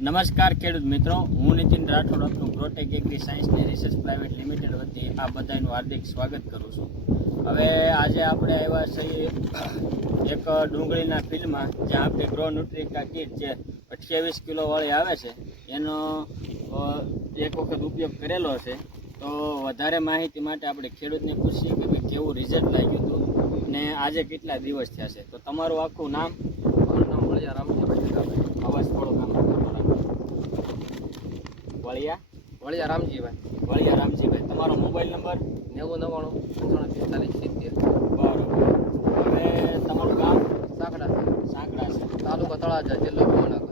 નમસ્કાર ખેડૂત મિત્રો, હું નીતિન રાઠોડ આપનું પ્રોટેક એગ્રી સાયન્સની રિસર્ચ પ્રાઇવેટ લિમિટેડ વતી આ બધાનું હાર્દિક સ્વાગત કરું છું. હવે આજે આપણે આવ્યા છીએ એક ડુંગળીના ફિલ્ડમાં, જ્યાં આપણે ગ્રો ન્યુટ્રિકા કીટ જે અઠ્યાવીસ કિલો વાળી આવે છે, એનો એક વખત ઉપયોગ કરેલો છે. તો વધારે માહિતી માટે આપણે ખેડૂતને પૂછીએ કે કેવું રિઝલ્ટ લાગ્યું હતું ને આજે કેટલા દિવસ થયા છે. તો તમારું આખું નામ? મારું નામ વળિયા રામજીભાઈ અવાજ થોડો કામ વળિયા. વળિયા રામજીભાઈ. વળિયા રામજીભાઈ. તમારો મોબાઈલ નંબર? નેવું નવ્વાણું પંચાણું પિસ્તાલીસ સિત્તેર. બરાબર. હવે તમારું ગામ? સાંકડા સાંકડા છે. તાલુકો તળાજા જિલ્લો ભાવનગર.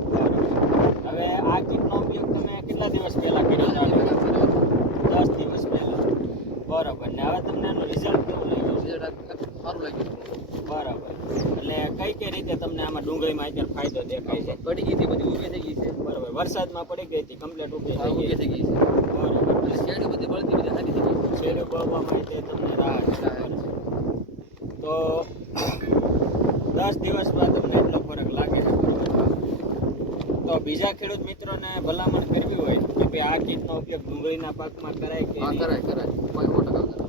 હવે આ કીટનો ઉપયોગ તમે કેટલા દિવસ પહેલાં કર્યો હતો. દસ દિવસ પહેલાં. બરાબર. ને હવે તમને એનું રિઝલ્ટ કેવું લાગ્યું? રિઝલ્ટ સારું લાગ્યું બરાબર. એટલે કઈ કઈ રીતે તમને આમાં ડુંગળીમાં અત્યારે ફાયદો દેખાય છે? પડી ગઈ હતી બધી ઊભી થઈ ગઈ છે. બરાબર. વરસાદમાં પડી ગઈ હતી કમ્પ્લેટ ઊભી ગઈ થઈ ગઈ છે. બરાબર. અને બધી બળતી બધી સારી થઈ ગઈ છે. શેરડી બળવા માટે તમને રાહત તો દસ દિવસ બાદ તમને એટલો ફરક લાગે છે તો બીજા ખેડૂત મિત્રોને ભલામણ કરવી હોય કે ભાઈ આ કીટનો ઉપયોગ ડુંગળીના પાકમાં કરાય કે કરાય કરાય. કોઈ સો ટકા કરાય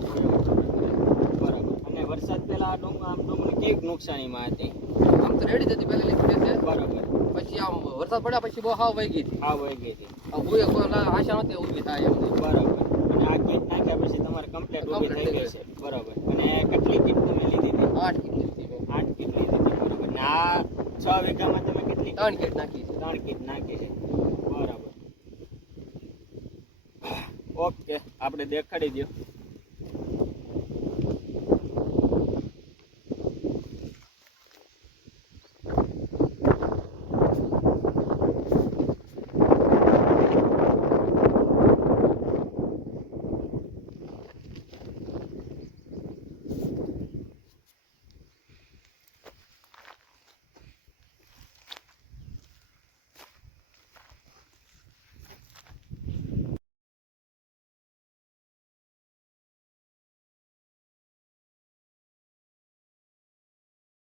બરાબર અને વરસાદ પહેલા આ આમ નુકસાનીમાં હતી. આમ તો રેડી હતી પહેલી લીધી છે. બરાબર. પછી આમ વરસાદ પડ્યા પછી બહુ હાવ વહી ગઈ હતી. આ વહી ગઈ હતી. કોઈ કોઈ આશા નહોતી ઊભી થાય એમ. બરાબર. અને આ કીટ નાખ્યા પછી તમારે કમ્પ્લીટ ઊભી થઈ ગઈ છે. બરાબર. અને કેટલી કીટ તમે લીધી હતી? આઠ કિલો હતી આઠ કીટ લીધી હતી. બરાબર. ને આ છ વીઘામાં તમે કેટલી ત્રણ કીટ નાખી છે. ત્રણ કીટ નાખી છે. બરાબર. ઓકે. આપણે દેખાડી દો